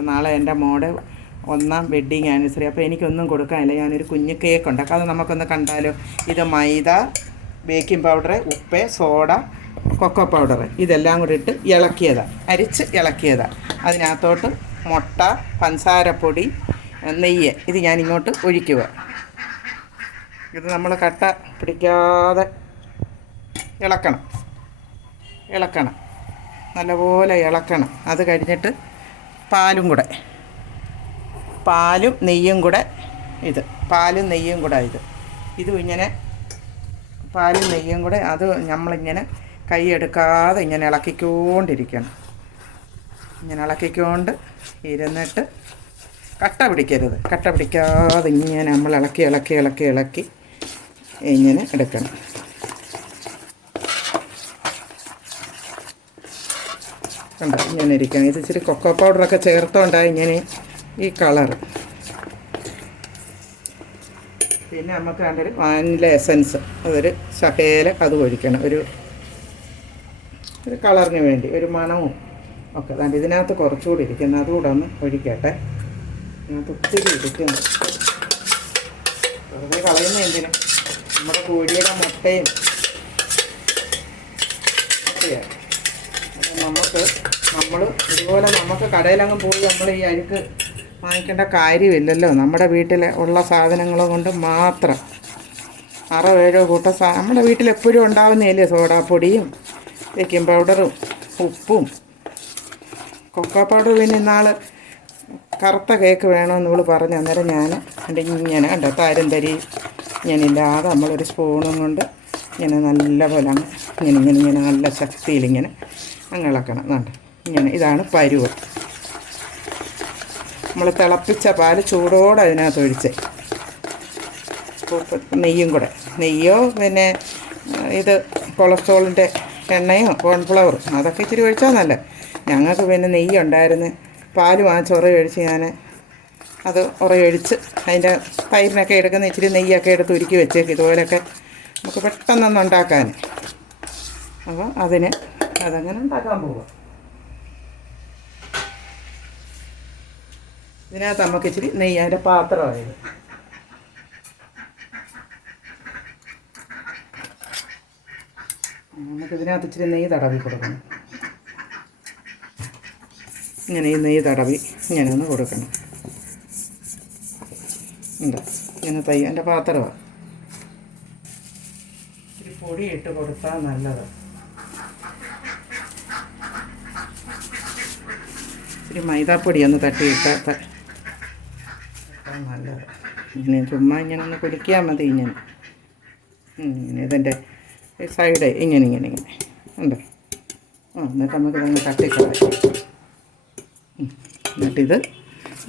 നാളെ എന്റെ മോടെ ഒന്നാം വെഡ്ഡിങ് ആനിവേഴ്സറി അപ്പോൾ എനിക്കൊന്നും കൊടുക്കാനില്ല. ഞാനൊരു കുഞ്ഞ് കേക്ക് ഉണ്ടാക്കാം അത് നമുക്കൊന്ന് കണ്ടാലോ? ഇത് മൈദ ബേക്കിംഗ് പൗഡർ ഉപ്പ് സോഡ കൊക്കോ പൗഡർ ഇതെല്ലാം കൂടി ഇട്ട് ഇളക്കിയതാണ് അരിച്ച് ഇളക്കിയതാണ് അതിനകത്തോട്ട് മുട്ട പഞ്ചസാരപ്പൊടി നെയ്യ്. ഇത് ഞാൻ ഇങ്ങോട്ട് ഒഴിക്കുക. ഇത് നമ്മൾ കട്ട പിടിക്കാതെ ഇളക്കണം. ഇളക്കണം. നല്ലപോലെ ഇളക്കണം. അത് കഴിഞ്ഞിട്ട് പാലും കൂടെ. പാലും നെയ്യും കൂടെ ഇത്. പാലും നെയ്യും കൂടെ ഇത്. ഇതും ഇങ്ങനെ പാലും നെയ്യും കൂടെ അത് നമ്മളിങ്ങനെ കൈ എടുക്കാതെ ഇങ്ങനെ ഇളക്കിക്കൊണ്ടിരിക്കണം. ഇങ്ങനെ ഇളക്കിക്കൊണ്ട് ഇരുന്നിട്ട് കട്ട പിടിക്കരുത്. കട്ട പിടിക്കാതെ ഇങ്ങനെ നമ്മൾ ഇളക്കി ഇളക്കി ഇളക്കി ഇളക്കി ഇങ്ങനെ എടുക്കണം. കണ്ടോ ഇങ്ങനെ ഇരിക്കണം ഇത് ഇച്ചിരി കൊക്കോ പൗഡറൊക്കെ ചേർത്തോണ്ടായി ഇങ്ങനെ ഈ കളർ പിന്നെ നമുക്ക് കണ്ടൊരു വാനില എസൻസ് അതൊരു ശകേല അത് ഒഴിക്കണം. ഒരു ഒരു കളറിന് വേണ്ടി ഒരു മണവും ഒക്കെ. അതാണ്ട് ഇതിനകത്ത് കുറച്ചുകൂടി ഇരിക്കുന്നു. അതുകൂടെ ഒന്ന് ഒഴിക്കട്ടെ. ഇതിനകത്ത് ഒത്തിരി ഇരിക്കുന്നു. വെറുതെ കളയുന്ന എന്തിനും നമ്മുടെ കോഴിയുടെ മുട്ടയും നമുക്ക് നമ്മൾ ഇതുപോലെ നമുക്ക് കടയിലങ്ങ് പോയി നമ്മൾ ഈ അരിക്ക് വാങ്ങിക്കേണ്ട കാര്യമില്ലല്ലോ. നമ്മുടെ വീട്ടിൽ ഉള്ള സാധനങ്ങൾ കൊണ്ട് മാത്രം ആറോ ഏഴോ കൂട്ടം സാ നമ്മുടെ വീട്ടിൽ എപ്പോഴും ഉണ്ടാവുന്നതല്ലേ സോഡാപ്പൊടിയും ബേക്കിംഗ് പൗഡറും ഉപ്പും. കൊക്കോ പൗഡർ പിന്നെ ഇന്നാൾ കറുത്ത കേക്ക് വേണമെന്ന് ഇവൾ പറഞ്ഞു. അന്നേരം ഞാൻ എന്റെ ഇങ്ങനെ കണ്ടോ താരം തരി ഇങ്ങനില്ലാതെ നമ്മളൊരു സ്പൂണും കൊണ്ട് ഇങ്ങനെ നല്ല പോലെ ഇങ്ങനെ ഇങ്ങനെ ഇങ്ങനെ നല്ല ശക്തിയിൽ ഇങ്ങനെ അങ്ങ് ഇളക്കണം. കണ്ടോ? ഇങ്ങനെ ഇതാണ് പരുവ. നമ്മൾ തിളപ്പിച്ച പാൽ ചൂടോടെ അതിനകത്ത് ഒഴിച്ച്. നെയ്യും കൂടെ. നെയ്യോ പിന്നെ ഇത് കൊളസ്ട്രോളിന്റെ എണ്ണയോ കോൺഫ്ലവർ അതൊക്കെ ഇച്ചിരി ഒഴിച്ചാൽ നല്ല ഞങ്ങൾക്ക് പിന്നെ നെയ്യ് ഉണ്ടായിരുന്നു. പാൽ വാങ്ങിച്ച് ഒഴിച്ച് ഞാൻ അത് ഉറയൊഴിച്ച് അതിന്റെ തൈരിനൊക്കെ എടുക്കുന്ന ഇച്ചിരി നെയ്യൊക്കെ എടുത്ത് ഉരുക്കി വെച്ചേക്ക് ഇതുപോലെയൊക്കെ നമുക്ക് പെട്ടെന്നൊന്നുണ്ടാക്കാൻ അപ്പോൾ അതിന് അതങ്ങനെ ഉണ്ടാക്കാൻ പോവുക ഇതിനകത്ത് നമുക്ക് ഇച്ചിരി നെയ്യ് അതിന്റെ പാത്രമായത് നമുക്ക് ഇതിനകത്ത് ഇച്ചിരി നെയ്യ് തടവി കൊടുക്കണം. ഇങ്ങനെ ഈ നെയ്യ് തടവി ഇങ്ങനെ ഒന്ന് കൊടുക്കണം. എന്താ ഇങ്ങനെ തൈ എന്റെ പാത്രമാണ് ഇച്ചിരി പൊടി ഇട്ട് കൊടുത്താൽ നല്ലത്. ഇച്ചിരി മൈദാപ്പൊടി ഒന്ന് തട്ടിയിട്ടാൽ ഇട്ടാൽ നല്ലത്. ഇങ്ങനെ ചുമ്മാ ഇങ്ങനെ ഒന്ന് കുലുക്കിയാൽ മതി ഇങ്ങനെ. ഇങ്ങനെ ഇതിന്റെ സൈഡ് ഇങ്ങനെ ഇങ്ങനെ ഇങ്ങനെ. ഉണ്ട് ആ എന്നിട്ട് നമുക്ക് ഇതങ്ങ് തട്ടിക്കളയാം എന്നിട്ടിത്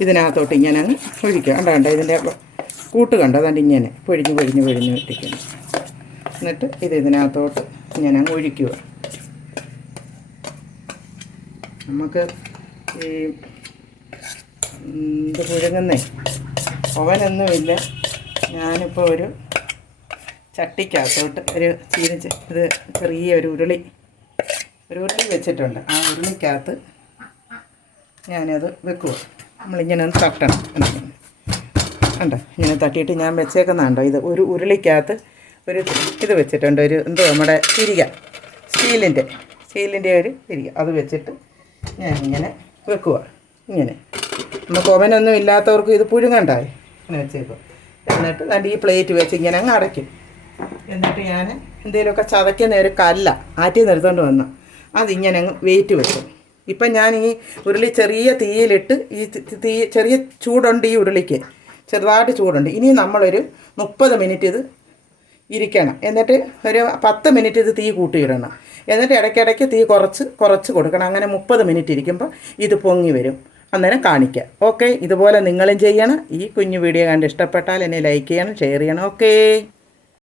ഇതിനകത്തോട്ട് ഇങ്ങനെ അങ്ങ് ഒഴിക്കുക. കണ്ടോ കണ്ടോ? ഇതിന്റെ കൂട്ട് കണ്ട? അതുകൊണ്ട് ഇങ്ങനെ പൊഴിഞ്ഞ് പൊഴിഞ്ഞ് പൊഴിഞ്ഞ് ഇട്ടിരിക്കുന്നു എന്നിട്ട് ഇത് ഇതിനകത്തോട്ട് ഇങ്ങനെ അങ്ങ് ഒഴിക്കുക. നമുക്ക് ഈ ഇത് പുഴുങ്ങുന്നേ. ഓവനൊന്നുമില്ല ഞാനിപ്പോൾ ഒരു ചട്ടിക്കകത്തോട്ട് ഒരു ചീനിച്ച് ഇത് ചെറിയ ഒരു ഉരുളി ഒരു ഉരുളി വെച്ചിട്ടുണ്ട്. ആ ഉരുളിക്കകത്ത് ഞാനത് വെക്കുക നമ്മളിങ്ങനെ ഒന്ന് തട്ടണം. കണ്ടോ? ഇങ്ങനെ തട്ടിയിട്ട് ഞാൻ വെച്ചേക്കുന്നതുണ്ടോ ഇത് ഒരു ഉരുളിക്കകത്ത് ഒരു ഇത് വെച്ചിട്ടുണ്ട്. ഒരു എന്തോ നമ്മുടെ തിരിക. സ്റ്റീലിന്റെ സ്റ്റീലിന്റെ ഒരു തിരിക. അത് വെച്ചിട്ട് ഞാൻ ഇങ്ങനെ വെക്കുക ഇങ്ങനെ. നമുക്ക് ഓവനൊന്നും ഇല്ലാത്തവർക്ക് ഇത് പുഴുങ്ങണ്ടായി. ഇങ്ങനെ വെച്ചേക്കും. എന്നിട്ട് ഞാൻ ഈ പ്ലേറ്റ് വെച്ച് ഇങ്ങനെ അങ്ങ് അടയ്ക്കും. എന്നിട്ട് ഞാൻ എന്തെങ്കിലുമൊക്കെ ചതയ്ക്കുന്ന ഒരു കല്ല ആറ്റി നിർത്തോണ്ട് വന്ന അതിങ്ങനെ അങ്ങ് വെയിറ്റ് വെക്കും. ഇപ്പം ഞാൻ ഈ ഉരുളി ചെറിയ തീയിലിട്ട് ഈ തി- ചെറിയ ചൂടുണ്ട് ഈ ഉരുളിക്ക്. ചെറുതായിട്ട് ചൂടുണ്ട്. ഇനി നമ്മളൊരു മുപ്പത് മിനിറ്റ് ഇത് ഇരിക്കണം. എന്നിട്ട് ഒരു പത്ത് മിനിറ്റ് ഇത് തീ കൂട്ടിയിടണം. എന്നിട്ട് ഇടയ്ക്കിടയ്ക്ക് തീ കുറച്ച് കുറച്ച് കൊടുക്കണം. അങ്ങനെ മുപ്പത് മിനിറ്റ് ഇരിക്കുമ്പോൾ ഇത് പൊങ്ങി വരും. അന്നേരം കാണിക്കുക ഓക്കെ ഇതുപോലെ നിങ്ങളും ചെയ്യണം. ഈ കുഞ്ഞു വീഡിയോ കണ്ട് ഇഷ്ടപ്പെട്ടാൽ എന്നെ ലൈക്ക് ചെയ്യണം ഷെയർ ചെയ്യണം. ഓക്കേ